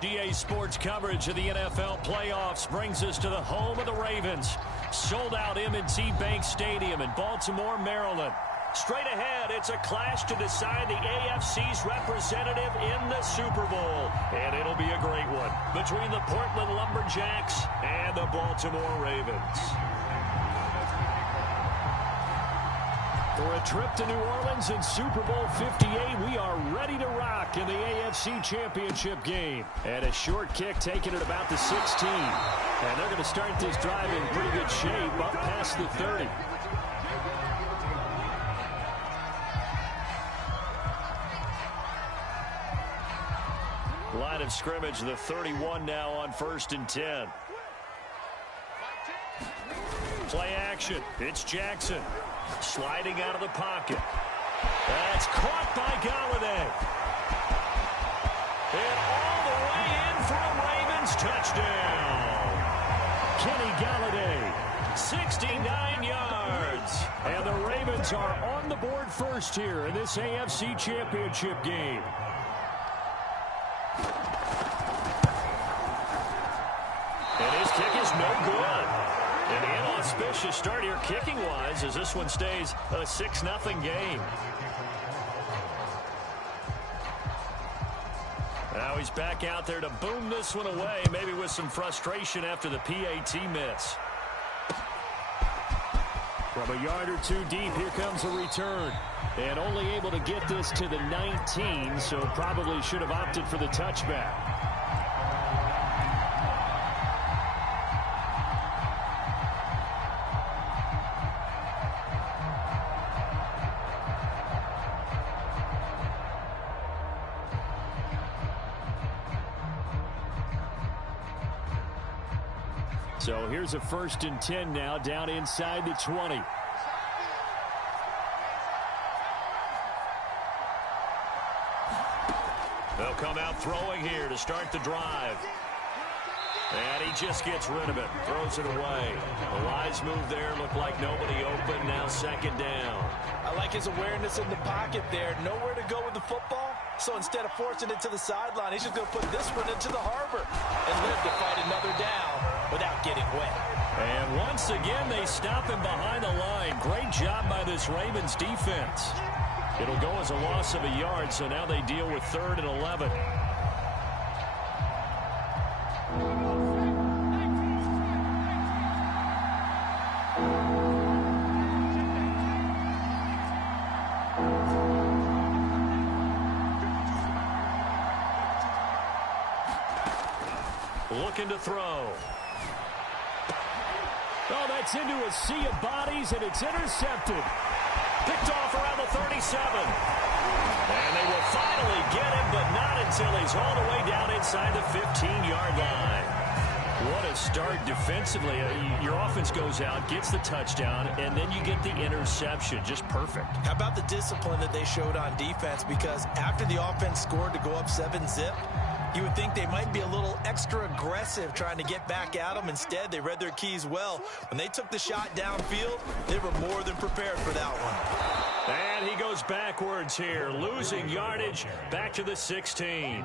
DA Sports coverage of the NFL playoffs brings us to the home of the Ravens. Sold out M&T Bank Stadium in Baltimore, Maryland. Straight ahead, it's a clash to decide the AFC's representative in the Super Bowl. And it'll be a great one between the Portland Lumberjacks and the Baltimore Ravens. For a trip to New Orleans in Super Bowl 58, we are ready to rock in the AFC Championship game. And a short kick taken at about the 16. And they're going to start this drive in pretty good shape up past the 30. Line of scrimmage, the 31 now on 1st and 10. Play action. It's Jackson. Sliding out of the pocket. That's caught by Galladay. And all the way in for a Ravens touchdown. Kenny Galladay, 69 yards. And the Ravens are on the board first here in this AFC Championship game. And his kick is no good. An inauspicious start here kicking-wise as this one stays a 6-0 game. Now he's back out there to boom this one away, maybe with some frustration after the PAT miss. From a yard or two deep, here comes a return. And only able to get this to the 19, so probably should have opted for the touchback. So here's a 1st and 10 now down inside the 20. They'll come out throwing here to start the drive. And he just gets rid of it. Throws it away. A wise move there. Looked like nobody open. Now 2nd down. I like his awareness in the pocket there. Nowhere to go with the football. So instead of forcing it to the sideline, he's just going to put this one into the harbor and live to fight another down without getting wet. And once again, they stop him behind the line. Great job by this Ravens defense. It'll go as a loss of a yard, so now they deal with 3rd and 11. Looking to throw. Oh, that's into a sea of bodies, and it's intercepted. Picked off around the 37. And they will finally get him, but not until he's all the way down inside the 15-yard line. What a start defensively. Your offense goes out, gets the touchdown, and then you get the interception. Just perfect. How about the discipline that they showed on defense? Because after the offense scored to go up 7-zip, you would think they might be a little extra aggressive trying to get back at them. Instead, they read their keys well. When they took the shot downfield, they were more than prepared for that one. And he goes backwards here, losing yardage back to the 16.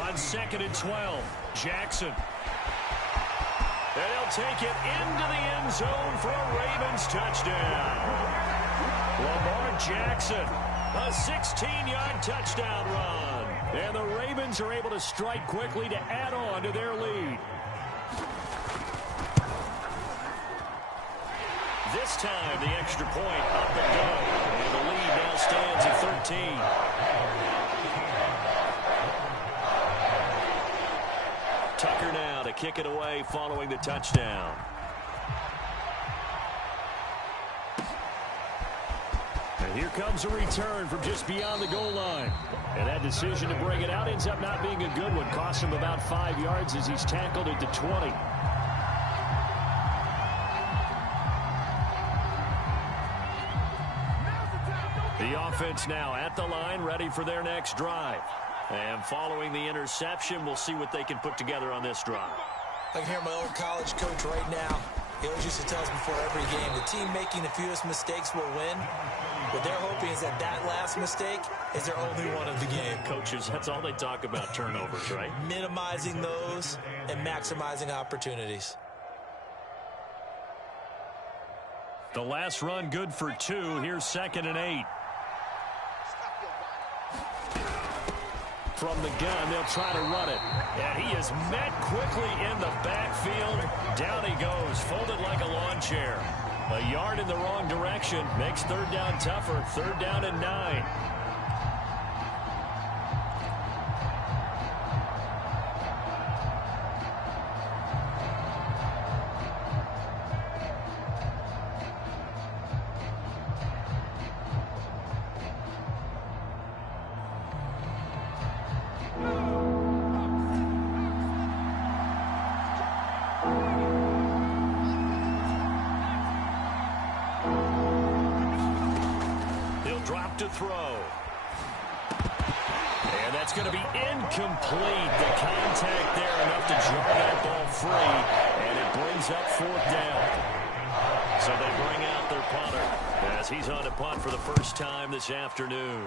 On 2nd and 12, Jackson. And he'll take it into the end zone for a Ravens touchdown. Lamar Jackson, a 16-yard touchdown run. And the Ravens are able to strike quickly to add on to their lead. This time, the extra point up and go. And the lead now stands at 13. Tucker now to kick it away following the touchdown. And here comes a return from just beyond the goal line. And that decision to bring it out ends up not being a good one. Costs him about 5 yards as he's tackled at the 20. The offense now at the line, ready for their next drive. And following the interception, we'll see what they can put together on this drive. I can hear my old college coach right now. He always used to tell us before every game, the team making the fewest mistakes will win. What they're hoping is that last mistake is their only one of the game. Coaches, that's all they talk about, turnovers, right? Minimizing those and maximizing opportunities. The last run good for 2. Here's 2nd and 8. From the gun, they'll try to run it. And he is met quickly in the backfield. Down he goes, folded like a lawn chair. A yard in the wrong direction makes 3rd down tougher. 3rd down and 9. To throw. And that's going to be incomplete. The contact there enough to jar that ball free, and it brings up 4th down. So they bring out their punter as he's on to punt for the first time this afternoon.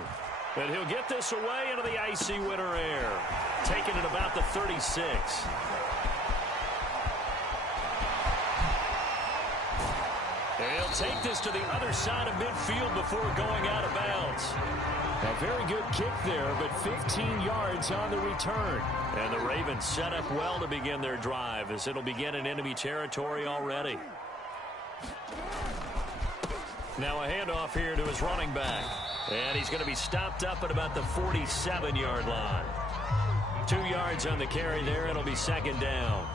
And he'll get this away into the icy winter air, taking it about the 36. He'll take this to the other side of midfield before going out of bounds. A very good kick there, but 15 yards on the return. And the Ravens set up well to begin their drive as it'll begin in enemy territory already. Now a handoff here to his running back. And he's going to be stopped up at about the 47-yard line. 2 yards on the carry there. It'll be 2nd down.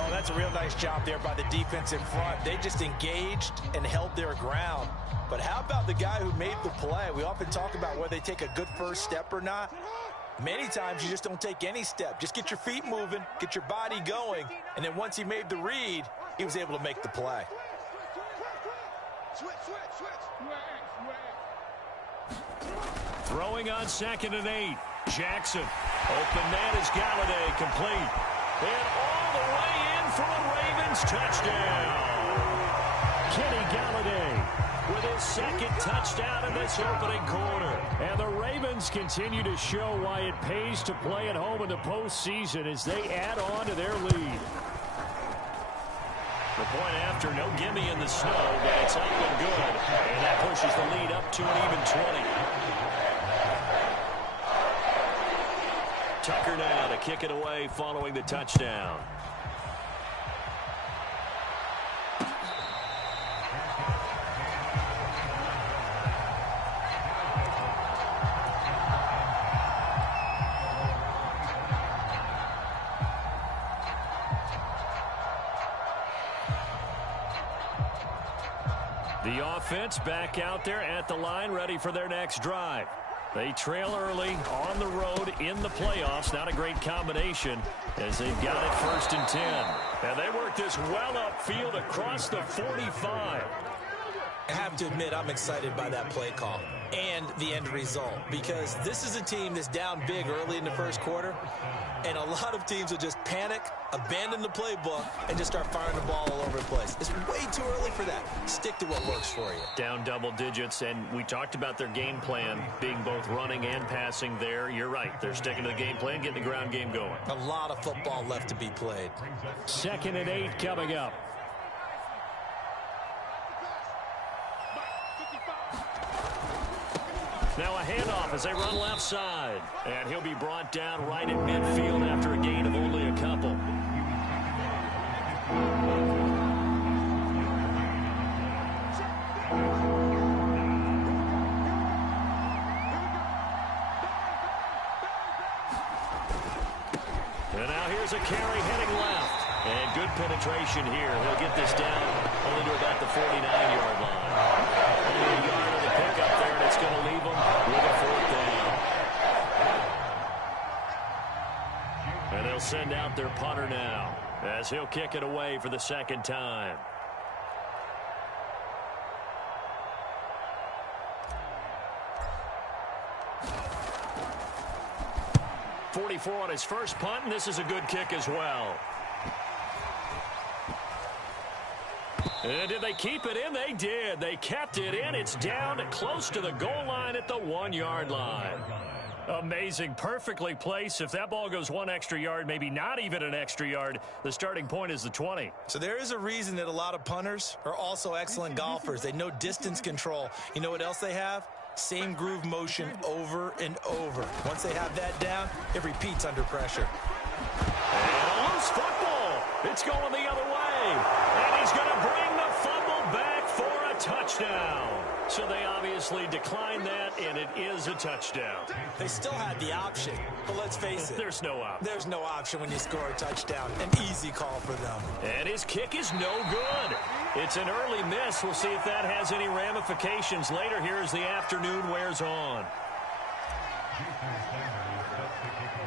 Oh, that's a real nice job there by the defense in front. They just engaged and held their ground. But how about the guy who made the play? We often talk about whether they take a good first step or not. Many times you just don't take any step. Just get your feet moving, get your body going, and then once he made the read, he was able to make the play. Throwing on 2nd and 8. Jackson. Open man is Galladay, complete. And all the way in for a Ravens touchdown. Kenny Galladay with his 2nd touchdown in this opening quarter. And the Ravens continue to show why it pays to play at home in the postseason as they add on to their lead. The point after, no gimme in the snow, but it's up and good. And that pushes the lead up to an even 20. Tucker now to kick it away following the touchdown. The offense back out there at the line, ready for their next drive. They trail early on the road in the playoffs. Not a great combination as they've got it 1st and 10. And they work this well upfield across the 45. I have to admit, I'm excited by that play call and the end result, because this is a team that's down big early in the first quarter, and a lot of teams will just panic, abandon the playbook, and just start firing the ball all over the place. It's way too early for that. Stick to what works for you. Down double digits, and we talked about their game plan being both running and passing there. You're right. They're sticking to the game plan, getting the ground game going. A lot of football left to be played. 2nd and 8 coming up. Now a handoff as they run left side. And he'll be brought down right at midfield after a gain of only a couple. And now here's a carry heading left. And good penetration here. He'll get this down only to about the 49-yard line. Only a yard of the pickup there, and it's going to leave them with a 4th down. And they'll send out their punter now as he'll kick it away for the 2nd time. .44 on his first punt, and this is a good kick as well. And did they keep it in? They did. They kept it in. It's down close to the goal line at the 1-yard line. Amazing. Perfectly placed. If that ball goes one extra yard, maybe not even an extra yard, the starting point is the 20. So there is a reason that a lot of punters are also excellent golfers. They know distance control. You know what else they have? Same groove motion over and over. Once they have that down, it repeats under pressure. And a loose football. It's going the other way. And he's going to bring the fumble back for a touchdown. So they obviously declined that, and it is a touchdown. They still had the option, but let's face it. There's no option. There's no option when you score a touchdown. An easy call for them. And his kick is no good. It's an early miss. We'll see if that has any ramifications later here as the afternoon wears on.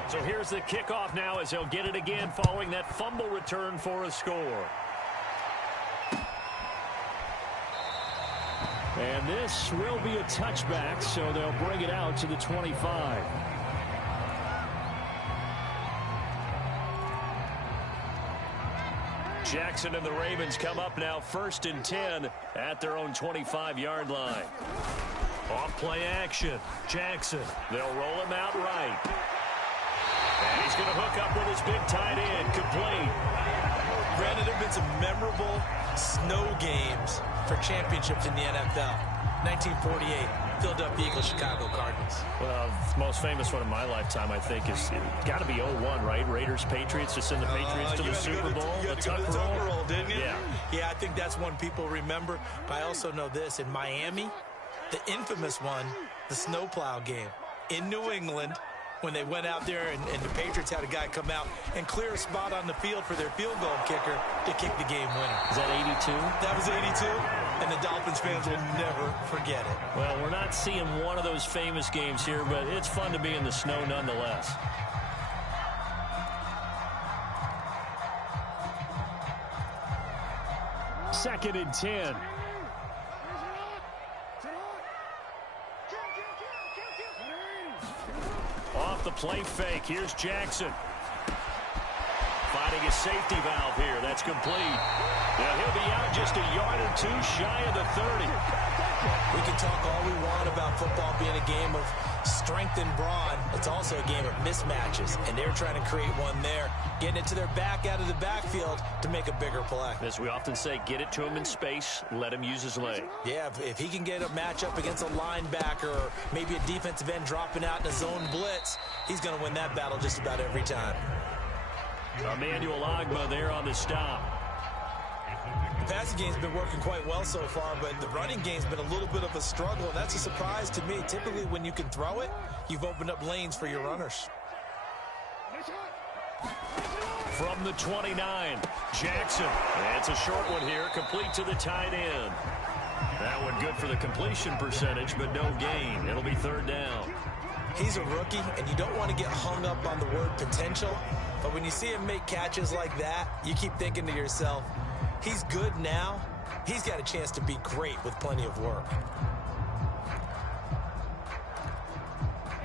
So here's the kickoff now as they'll get it again following that fumble return for a score. And this will be a touchback, so they'll bring it out to the 25. Jackson and the Ravens come up now 1st and 10 at their own 25-yard line. Off play action. Jackson. They'll roll him out right. And he's going to hook up with his big tight end. Complete. Granted, there have been some memorable snow games for championships in the NFL. 1948, Philadelphia Eagles, Chicago Cardinals. Well, the most famous one in my lifetime, I think, is got to be 01, right? Raiders, Patriots, to send the Patriots to the Super Bowl. You had to go to the Tucker roll, didn't you? Yeah. Yeah, I think that's one people remember. But I also know this. In Miami, the infamous one, the snowplow game. In New England, when they went out there and the Patriots had a guy come out and clear a spot on the field for their field goal kicker to kick the game winner. Is that 82? That was 82, and the Dolphins fans will never forget it. Well, we're not seeing one of those famous games here, but it's fun to be in the snow nonetheless. Second and 10. Off the play fake. Here's Jackson. Finding a safety valve here. That's complete. Now he'll be out just a yard or two shy of the 30. We can talk all we want about football being a game of strength and brawn. It's also a game of mismatches, and they're trying to create one there, getting it to their back out of the backfield to make a bigger play. As we often say, get it to him in space, let him use his leg. Yeah, if he can get a matchup against a linebacker or maybe a defensive end dropping out in a zone blitz, he's going to win that battle just about every time. Emmanuel Ogbah there on the stop. The passing game's been working quite well so far, but the running game's been a little bit of a struggle, and that's a surprise to me. Typically, when you can throw it, you've opened up lanes for your runners. From the 29, Jackson. And it's a short one here, complete to the tight end. That one good for the completion percentage, but no gain. It'll be third down. He's a rookie, and you don't want to get hung up on the word potential, but when you see him make catches like that, you keep thinking to yourself, he's good now. He's got a chance to be great with plenty of work.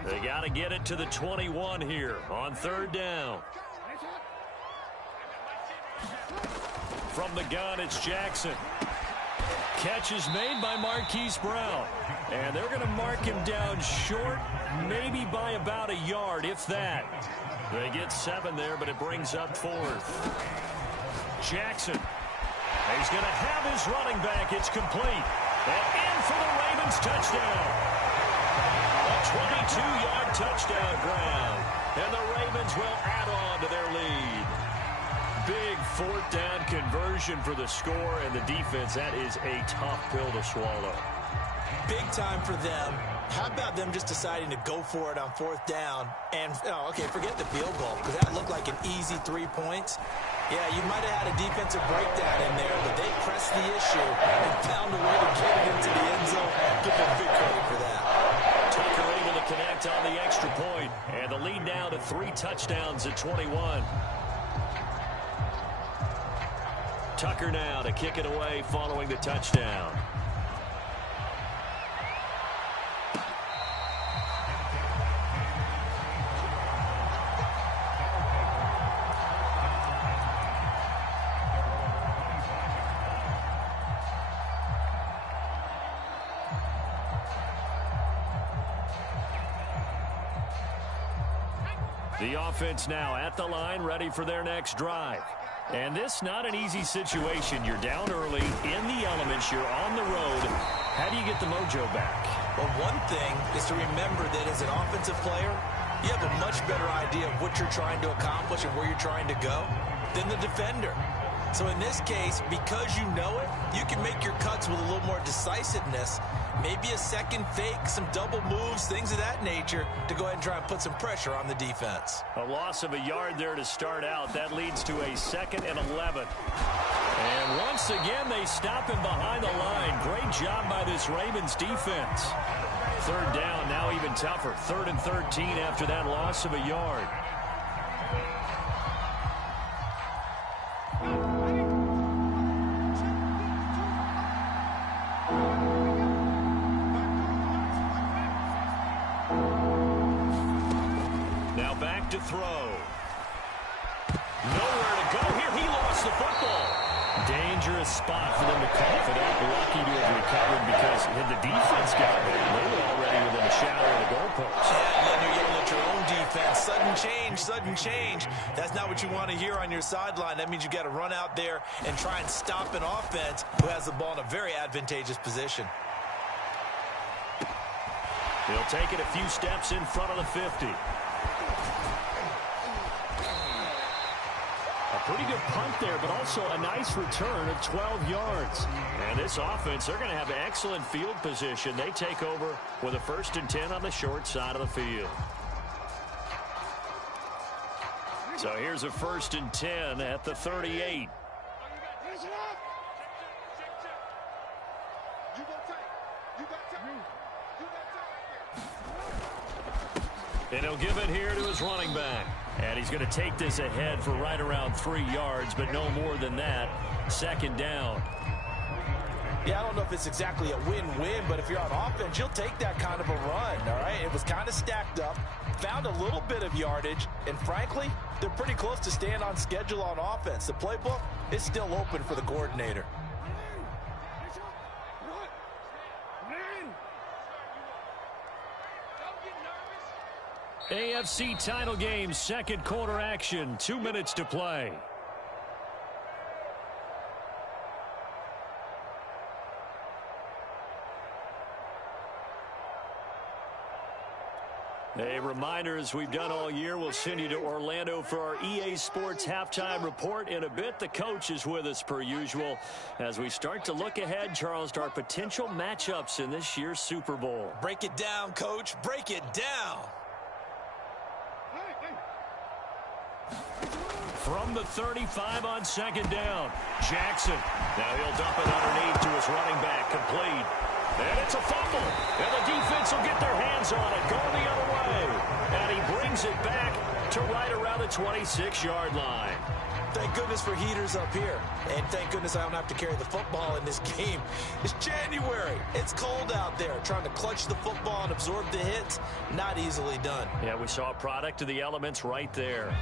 They got to get it to the 21 here on third down. From the gun, it's Jackson. Catch is made by Marquise Brown. And they're going to mark him down short, maybe by about a yard, if that. They get 7 there, but it brings up 4th. Jackson. He's going to have his running back. It's complete. And in for the Ravens touchdown. A 22-yard touchdown ground. And the Ravens will add on to their lead. Big 4th down conversion for the score, and the defense, that is a tough pill to swallow. Big time for them. How about them just deciding to go for it on 4th down? And, okay, forget the field goal, because that looked like an easy 3 points. Yeah, you might have had a defensive breakdown in there, but they pressed the issue and found a way to get it into the end zone. Give them big credit for that. Tucker able to connect on the extra point, and the lead now to 3 touchdowns at 21. Tucker now to kick it away following the touchdown. The offense now at the line, ready for their next drive. And this not an easy situation. You're down early, in the elements, you're on the road. How do you get the mojo back? Well, one thing is to remember that as an offensive player, you have a much better idea of what you're trying to accomplish and where you're trying to go than the defender. So in this case, because you know it, you can make your cuts with a little more decisiveness. Maybe a second fake, some double moves, things of that nature to go ahead and try and put some pressure on the defense. A loss of a yard there to start out. That leads to a 2nd and 11. And once again, they stop him behind the line. Great job by this Ravens defense. 3rd down, now even tougher. 3rd and 13 after that loss of a yard. Now back to throw. Nowhere to go here. He lost the football. Dangerous spot for them to call for that. Lucky to have recovered because had the defense got there, they were already within a shadow of the goalpost. Yeah, you're yelling at your own defense. Sudden change, sudden change. That's not what you want to hear on your sideline. That means you got to run out there and try and stop an offense who has the ball in a very advantageous position. He'll take it a few steps in front of the 50. A pretty good punt there, but also a nice return of 12 yards. And this offense, they're going to have excellent field position. They take over with a 1st and 10 on the short side of the field. So here's a 1st and 10 at the 38. And he'll give it here to his running back. And he's going to take this ahead for right around 3 yards, but no more than that. 2nd down. Yeah, I don't know if it's exactly a win-win, but if you're on offense, you'll take that kind of a run, all right? It was kind of stacked up, found a little bit of yardage, and frankly, they're pretty close to staying on schedule on offense. The playbook is still open for the coordinator. AFC title game, 2nd quarter action, 2 minutes to play. A reminder, as we've done all year, we'll send you to Orlando for our EA Sports halftime report. In a bit, the coach is with us per usual as we start to look ahead, Charles, to our potential matchups in this year's Super Bowl. Break it down, Coach. Break it down. From the 35 on 2nd down, Jackson. Now he'll dump it underneath to his running back, complete. And it's a fumble. And the defense will get their hands on it, going the other way. And he brings it back to right around the 26-yard line. Thank goodness for heaters up here. And thank goodness I don't have to carry the football in this game. It's January. It's cold out there. Trying to clutch the football and absorb the hits, not easily done. Yeah, we saw a product of the elements right there.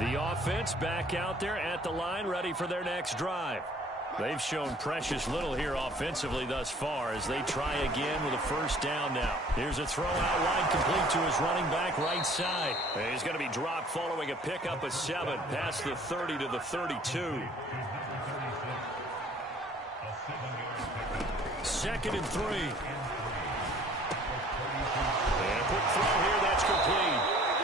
The offense back out there at the line, ready for their next drive. They've shown precious little here offensively thus far as they try again with a 1st down now. Here's a throw out wide, complete to his running back right side. And he's going to be dropped following a pickup of 7 past the 30 to the 32. 2nd and 3. And a quick throw here, that's complete.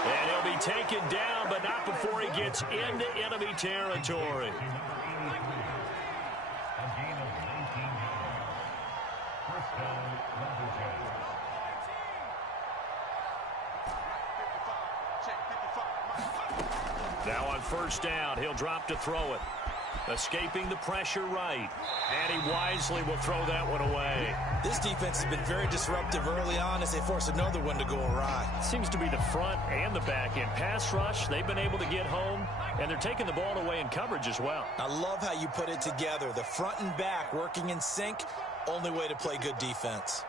And he'll be taken down, but not before he gets into enemy territory. Now on 1st down, he'll drop to throw it. Escaping the pressure right. And he wisely will throw that one away. This defense has been very disruptive early on as they force another one to go awry. Seems to be the front and the back end. Pass rush, they've been able to get home, and they're taking the ball away in coverage as well. I love how you put it together. The front and back working in sync, only way to play good defense.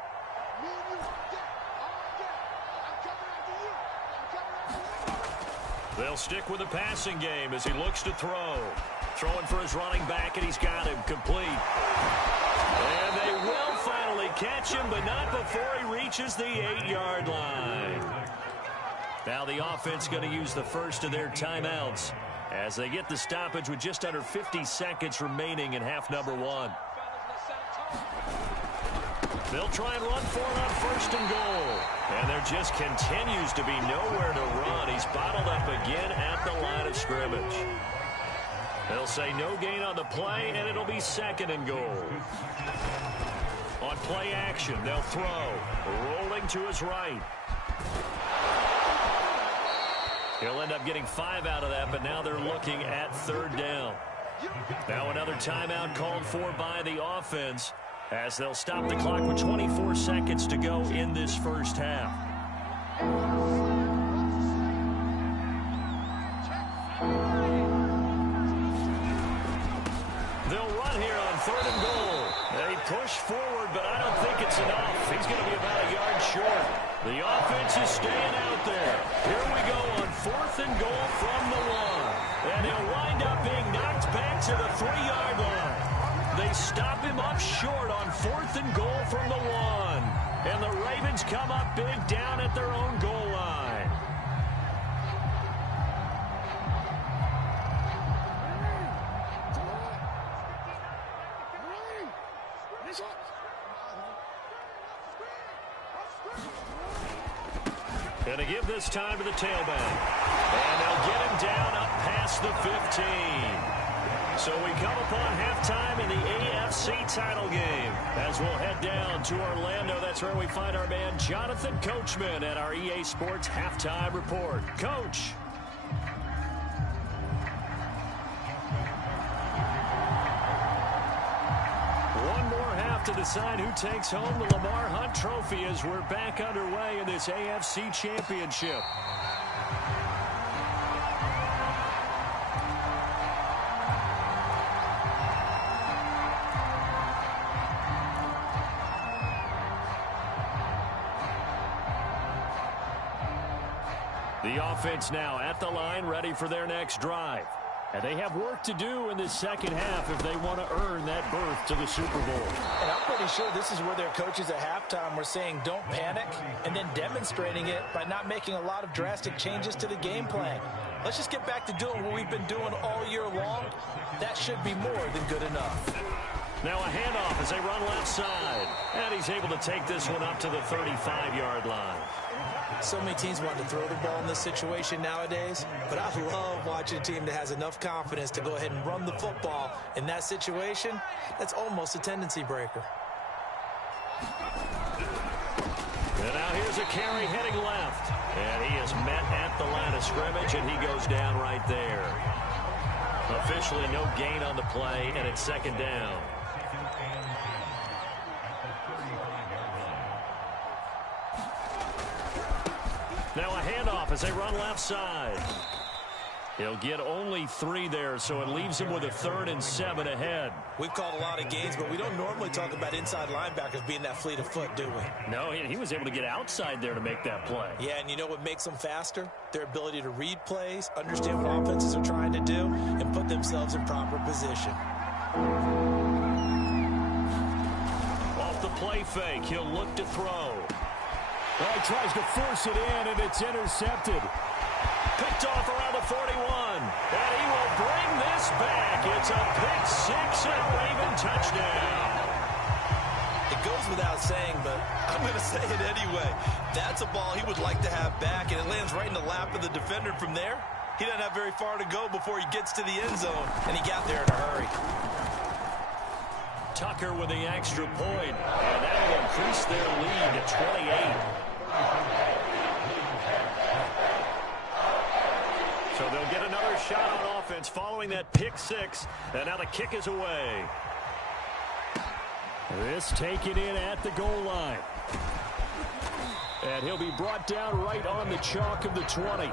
They'll stick with the passing game as he looks to throw. Throwing for his running back, and he's got him complete. And they will finally catch him, but not before he reaches the 8-yard line. Now the offense going to use the first of their timeouts as they get the stoppage with just under 50 seconds remaining in half number one. They'll try and run for it on first and goal. And there just continues to be nowhere to run. He's bottled up again at the line of scrimmage. They'll say no gain on the play, and it'll be second and goal. On play action, they'll throw. Rolling to his right. He'll end up getting 5 out of that, but now they're looking at third down. Now another timeout called for by the offense as they'll stop the clock with 24 seconds to go in this first half. They'll run here on third and goal. They push forward, but I don't think it's enough. He's going to be about a yard short. The offense is staying out there. Here we go on fourth and goal from the 1. And he'll wind up being knocked back to the 3-yard line. They stop him up short on fourth and goal from the 1. And the Ravens come up big down at their own goal line. And to give this time to the tailback. And they'll get him down up past the 15. So we come upon halftime in the AFC title game as we'll head down to Orlando. That's where we find our man Jonathan Coachman at our EA Sports Halftime Report. Coach. One more half to decide who takes home the Lamar Hunt Trophy as we're back underway in this AFC Championship. The offense now at the line, ready for their next drive. And they have work to do in this second half if they want to earn that berth to the Super Bowl. And I'm pretty sure this is where their coaches at halftime were saying don't panic, and then demonstrating it by not making a lot of drastic changes to the game plan. Let's just get back to doing what we've been doing all year long. That should be more than good enough. Now a handoff as they run left side. And he's able to take this one up to the 35-yard line. So many teams want to throw the ball in this situation nowadays, but I love watching a team that has enough confidence to go ahead and run the football in that situation. That's almost a tendency breaker. And now here's a carry heading left. And he is met at the line of scrimmage, and he goes down right there. Officially no gain on the play, and it's second down. Now a handoff as they run left side. He'll get only 3 there, so it leaves him with a 3rd and 7 ahead. We've called a lot of games, but we don't normally talk about inside linebackers being that fleet of foot, do we? No, he was able to get outside there to make that play. Yeah, and you know what makes them faster? Their ability to read plays, understand what offenses are trying to do, and put themselves in proper position. Off the play fake, he'll look to throw. Well, he tries to force it in, and it's intercepted. Picked off around the 41, and he will bring this back. It's a pick 6 and a Raven touchdown. It goes without saying, but I'm going to say it anyway. That's a ball he would like to have back, and it lands right in the lap of the defender from there. He doesn't have very far to go before he gets to the end zone, and he got there in a hurry. Tucker with the extra point, and that will increase their lead to 28. So they'll get another shot on offense following that pick 6, and now the kick is away. This taken in at the goal line. And he'll be brought down right on the chalk of the 20.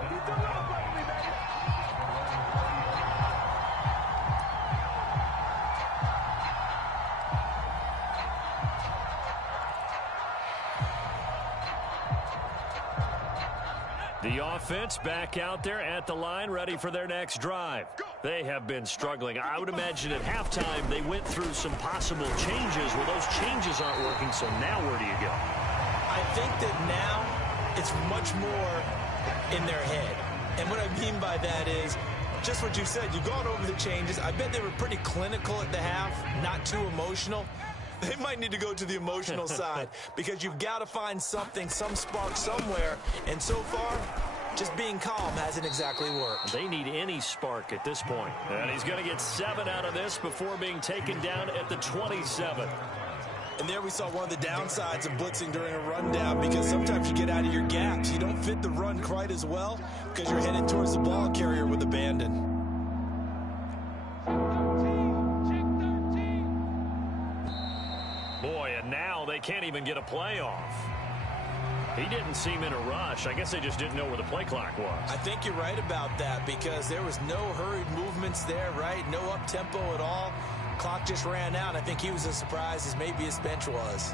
The offense back out there at the line, ready for their next drive. They have been struggling. I would imagine at halftime they went through some possible changes. Well, those changes aren't working, so now where do you go? I think that now it's much more in their head. And what I mean by that is just what you said. You've gone over the changes. I bet they were pretty clinical at the half, not too emotional. They might need to go to the emotional side because you've got to find something, some spark somewhere. And so far, just being calm hasn't exactly worked. They need any spark at this point. And he's going to get 7 out of this before being taken down at the 27. And there we saw one of the downsides of blitzing during a rundown, because sometimes you get out of your gaps. You don't fit the run quite as well because you're headed towards the ball carrier with abandon. Boy, and now they can't even get a play off. He didn't seem in a rush. I guess they just didn't know where the play clock was. I think you're right about that, because there was no hurried movements there, right? No up-tempo at all. Clock just ran out. I think he was as surprised as maybe his bench was.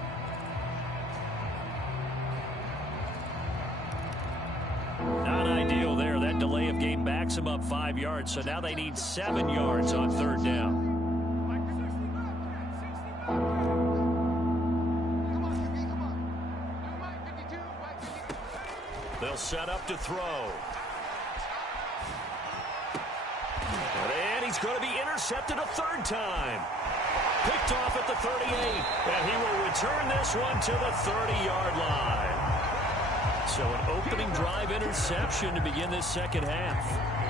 Not ideal there. That delay of game backs him up 5 yards, so now they need 7 yards on 3rd down. They'll set up to throw. And he's going to be intercepted a 3rd time. Picked off at the 38. And he will return this one to the 30-yard line. So an opening drive interception to begin this second half.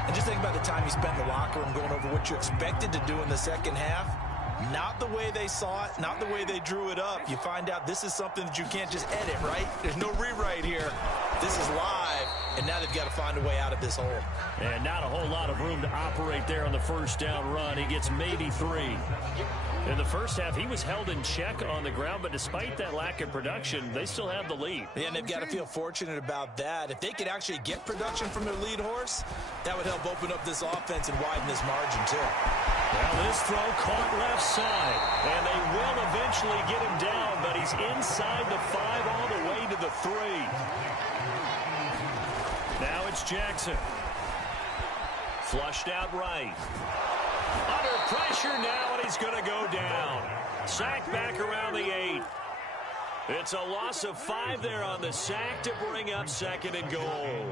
And just think about the time you spent in the locker room going over what you expected to do in the second half. Not the way they saw it, not the way they drew it up. You find out this is something that you can't just edit, right? There's no rewrite here. This is live, and now they've got to find a way out of this hole. And not a whole lot of room to operate there on the 1st down run. He gets maybe 3. In the first half, he was held in check on the ground, but despite that lack of production, they still have the lead. Yeah, and they've got to feel fortunate about that. If they could actually get production from their lead horse, that would help open up this offense and widen this margin, too. Now this throw caught left side, and they will eventually get him down, but he's inside the 5 all the way to the 3. Now it's Jackson. Flushed out right. Under pressure now, and he's going to go down. Sacked back around the 8. It's a loss of 5 there on the sack to bring up 2nd and goal.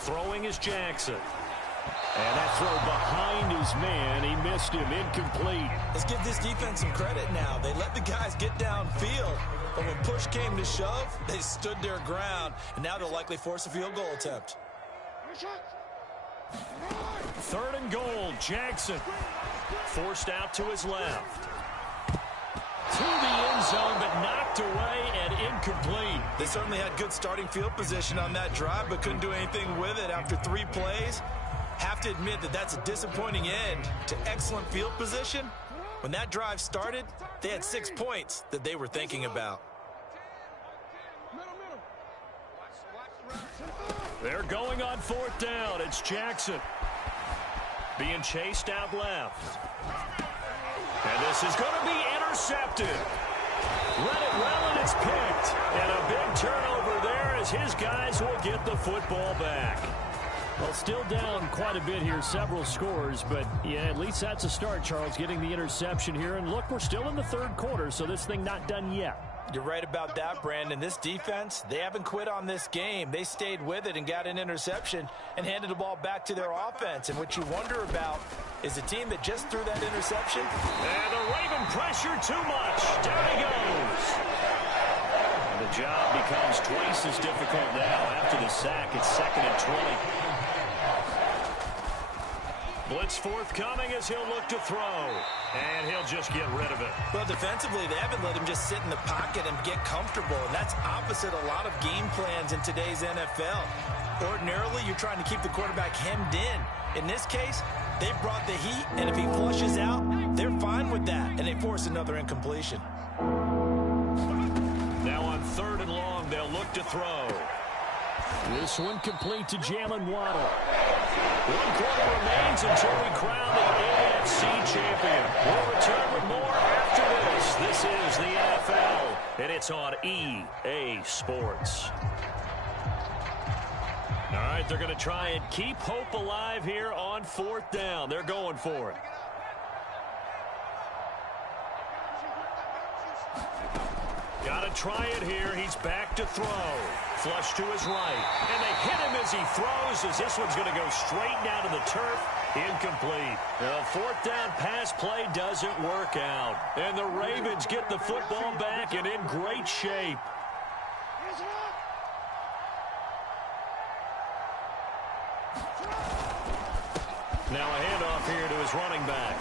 Throwing is Jackson. And that throw behind his man, he missed him, incomplete. Let's give this defense some credit now. They let the guys get downfield, but when push came to shove, they stood their ground, and now they'll likely force a field goal attempt. 3rd and goal, Jackson. Forced out to his left. To the end zone, but knocked away and incomplete. They certainly had good starting field position on that drive, but couldn't do anything with it after 3 plays. Have to admit that that's a disappointing end to excellent field position. When that drive started, they had 6 points that they were thinking about. They're going on 4th down. It's Jackson. Being chased out left. And this is going to be intercepted. Read it well, and it's picked. And a big turnover there as his guys will get the football back. Well, still down quite a bit here, several scores, but yeah, at least that's a start, Charles, getting the interception here. And look, we're still in the 3rd quarter, so this thing not done yet. You're right about that, Brandon. This defense, they haven't quit on this game. They stayed with it and got an interception and handed the ball back to their offense. And what you wonder about is the team that just threw that interception. And the Raven pressure too much. Down he goes. And the job becomes twice as difficult now after the sack. It's 2nd and 20. Blitz forthcoming as he'll look to throw. And he'll just get rid of it. Well, defensively, they haven't let him just sit in the pocket and get comfortable. And that's opposite a lot of game plans in today's NFL. Ordinarily, you're trying to keep the quarterback hemmed in. In this case, they've brought the heat, and if he flushes out, they're fine with that. And they force another incompletion. Now on 3rd and long, they'll look to throw. This one complete to Jalen Waddle. 1 quarter remains until we crown the AFC champion. We'll return with more after this. This is the NFL, and it's on EA Sports. All right, they're going to try and keep hope alive here on 4th down. They're going for it. Got to try it here. He's back to throw. Flush to his right. And they hit him as he throws, as this one's going to go straight down to the turf. Incomplete. The fourth down pass play doesn't work out. And the Ravens get the football back and in great shape. Now a handoff here to his running back.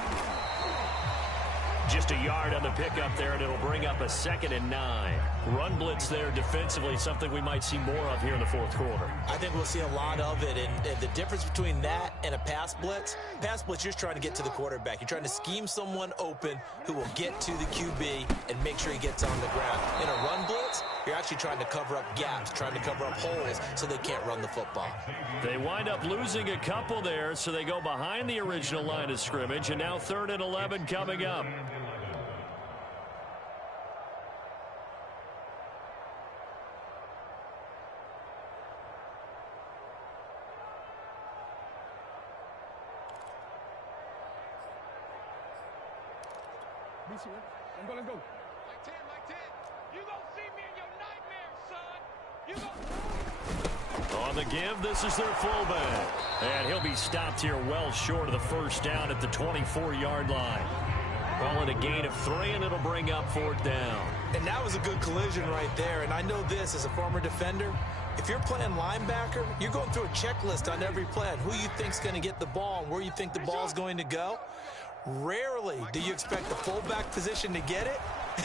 Just a yard on the pickup there, and it'll bring up a 2nd and 9. Run blitz there defensively, something we might see more of here in the fourth quarter. I think we'll see a lot of it, and the difference between that and a pass blitz, you're just trying to get to the quarterback. You're trying to scheme someone open who will get to the QB and make sure he gets on the ground. In a run blitz, you're actually trying to cover up gaps, trying to cover up holes so they can't run the football. They wind up losing a couple there, so they go behind the original line of scrimmage, and now 3rd and 11 coming up. Let's go. Like 10, like 10. You gonna see me in your nightmares, son. On the give, this is their fullback. And he'll be stopped here well short of the first down at the 24-yard line. Call it a gain of 3, and it'll bring up 4th down. And that was a good collision right there. And I know this as a former defender. If you're playing linebacker, you're going through a checklist on every play on who you think's going to get the ball and where you think the ball's going to go. Rarely do you expect the fullback position to get it,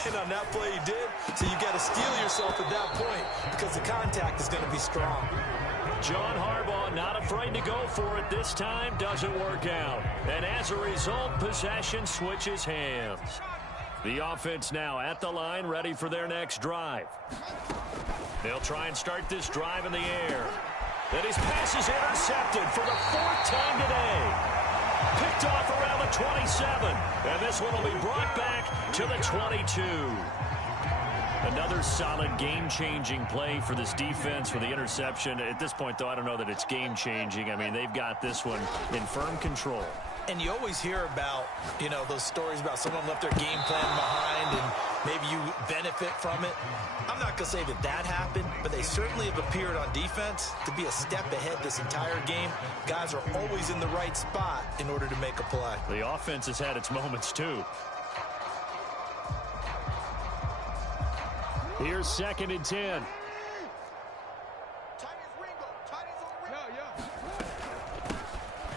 and on that play he did. So you got to steel yourself at that point because the contact is going to be strong. John Harbaugh not afraid to go for it this time. Doesn't work out. And as a result, possession switches hands. The offense now at the line, ready for their next drive. They'll try and start this drive in the air. Then his pass is intercepted for the 4th time today. Picked off around the 27. And this one will be brought back to the 22. Another solid game-changing play for this defense for the interception. At this point, though, I don't know that it's game-changing. I mean, they've got this one in firm control. And you always hear about, those stories about someone left their game plan behind and maybe you benefit from it. I'm not going to say that happened, but they certainly have appeared on defense to be a step ahead this entire game. Guys are always in the right spot in order to make a play. The offense has had its moments, too. Here's 2nd and 10.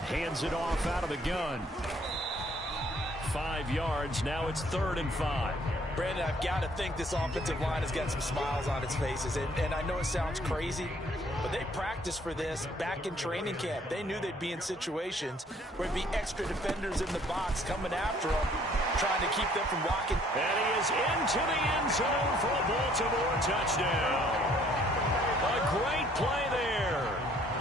Hands it off out of the gun. 5 yards. Now it's 3rd and 5. Brandon, I've got to think this offensive line has got some smiles on its faces. And I know it sounds crazy, but they practiced for this back in training camp. They knew they'd be in situations where there'd be extra defenders in the box coming after them, trying to keep them from walking. And he is into the end zone for a Baltimore touchdown. A great play there.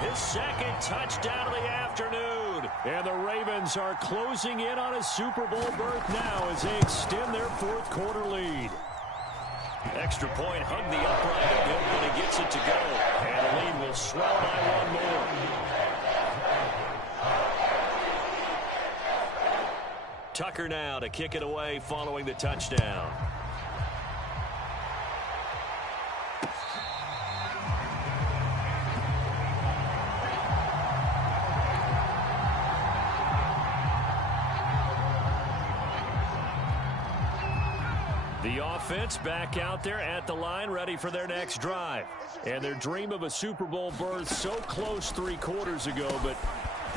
His 2nd touchdown of the afternoon. And the Ravens are closing in on a Super Bowl berth now as they extend their 4th quarter lead. Extra point hugged the upright a bit, but he gets it to go. And the lead will swell by 1 more. Tucker now to kick it away following the touchdown. The offense back out there at the line, ready for their next drive. And their dream of a Super Bowl berth so close 3 quarters ago, but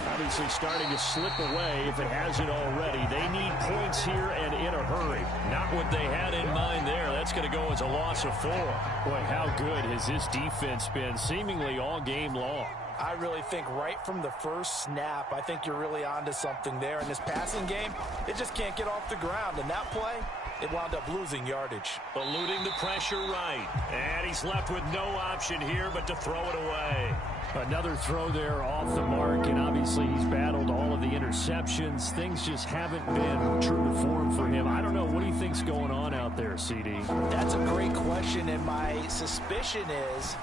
obviously starting to slip away if it hasn't already. They need points here and in a hurry. Not what they had in mind there. That's going to go as a loss of 4. Boy, how good has this defense been seemingly all game long? I really think right from the first snap, I think you're really onto something there. In this passing game, they just can't get off the ground. And that play, it wound up losing yardage. Eluding the pressure right. And he's left with no option here but to throw it away. Another throw there off the mark, and obviously he's battled all of the interceptions. Things just haven't been true to form for him. I don't know. What do you think's going on out there, CD? That's a great question, and my suspicion is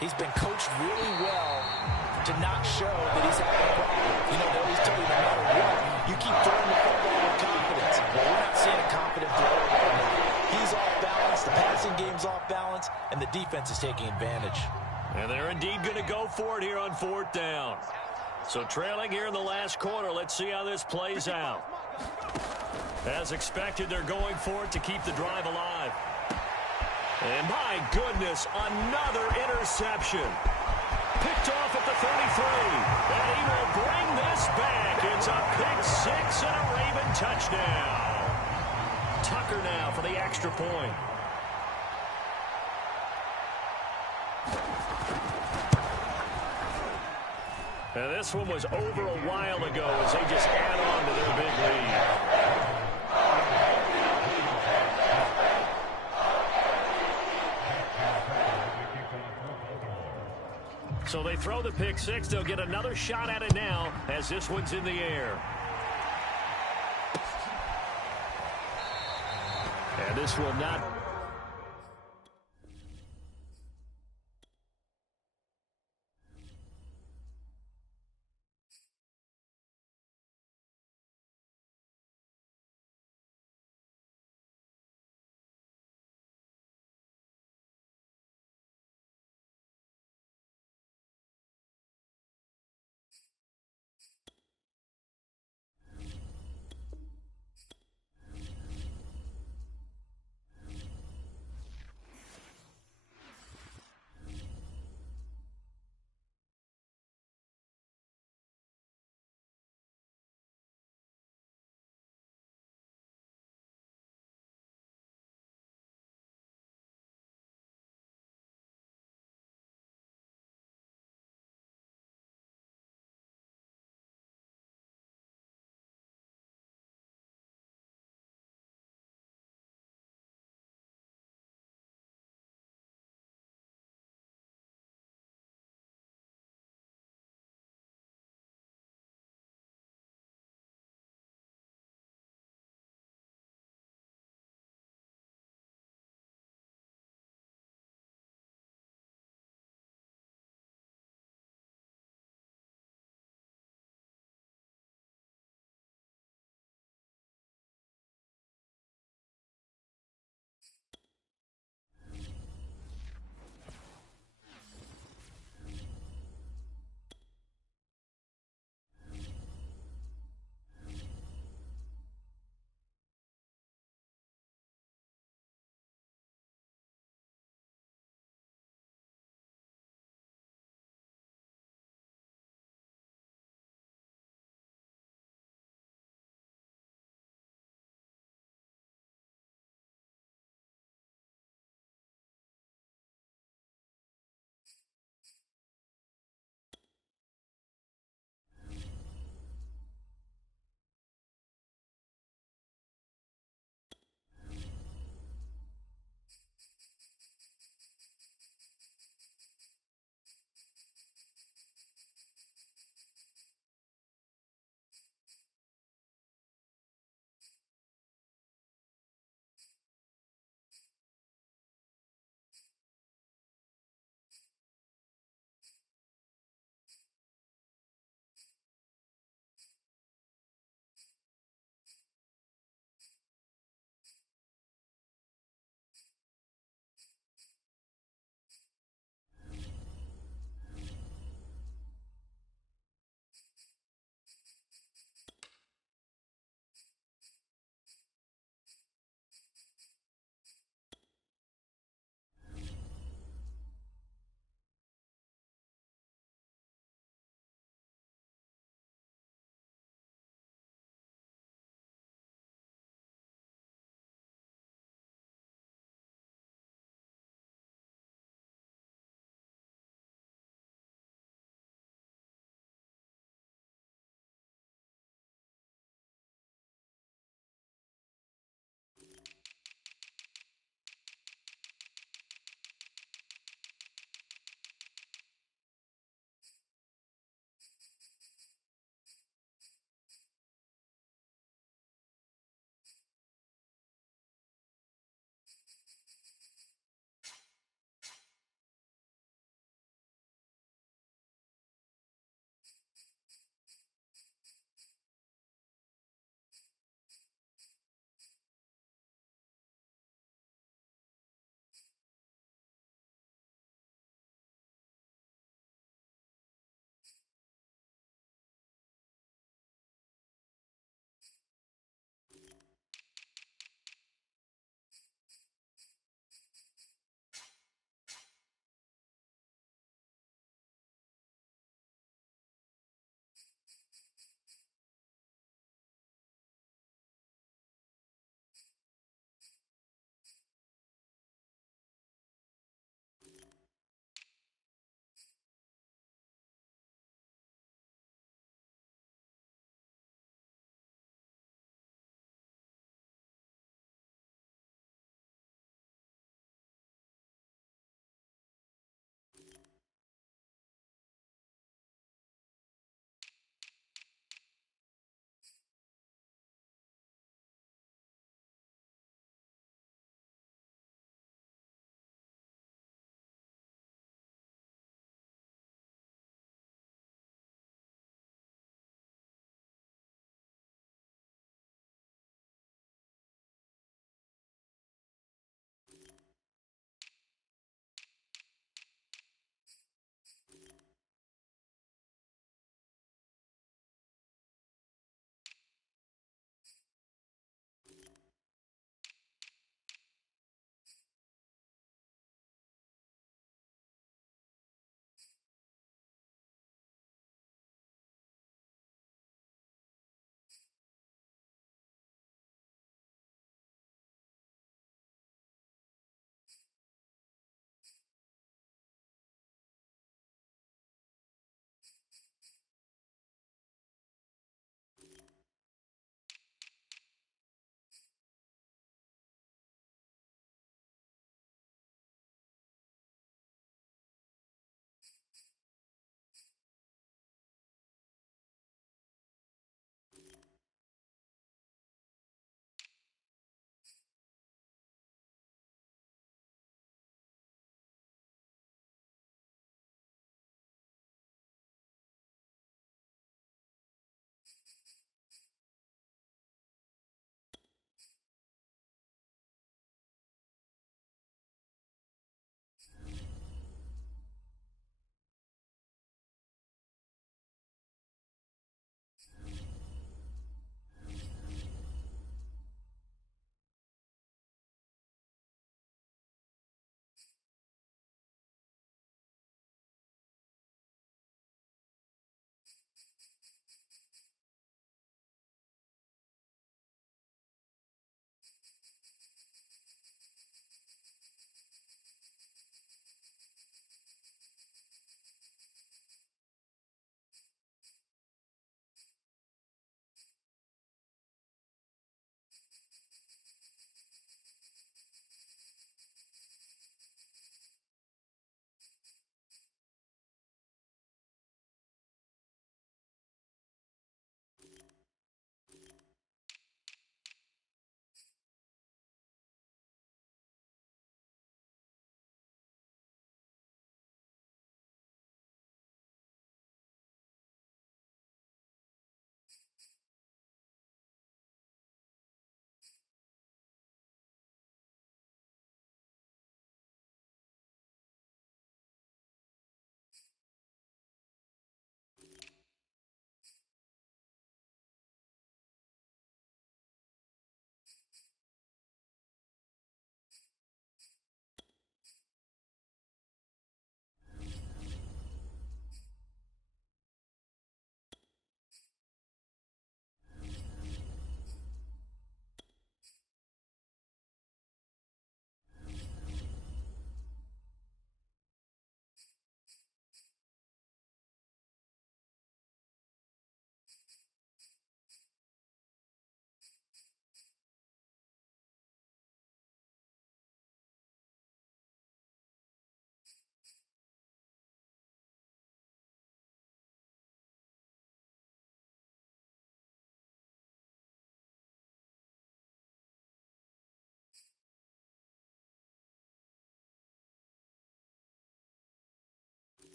he's been coached really well to not show that he's having a problem. They always tell you no matter what, you keep throwing the football with confidence. Well, we're not seeing a confident thrower right now. He's off balance. The pass passing game's off balance, and the defense is taking advantage. And they're indeed going to go for it here on 4th down. So trailing here in the last quarter, let's see how this plays out. As expected, they're going for it to keep the drive alive. And my goodness, another interception. Picked off at the 33. And he will bring this back. It's a pick 6 and a Raven touchdown. Tucker now for the extra point. And this one was over a while ago as they just add on to their big lead. So they throw the pick 6. They'll get another shot at it now as this one's in the air. And this will not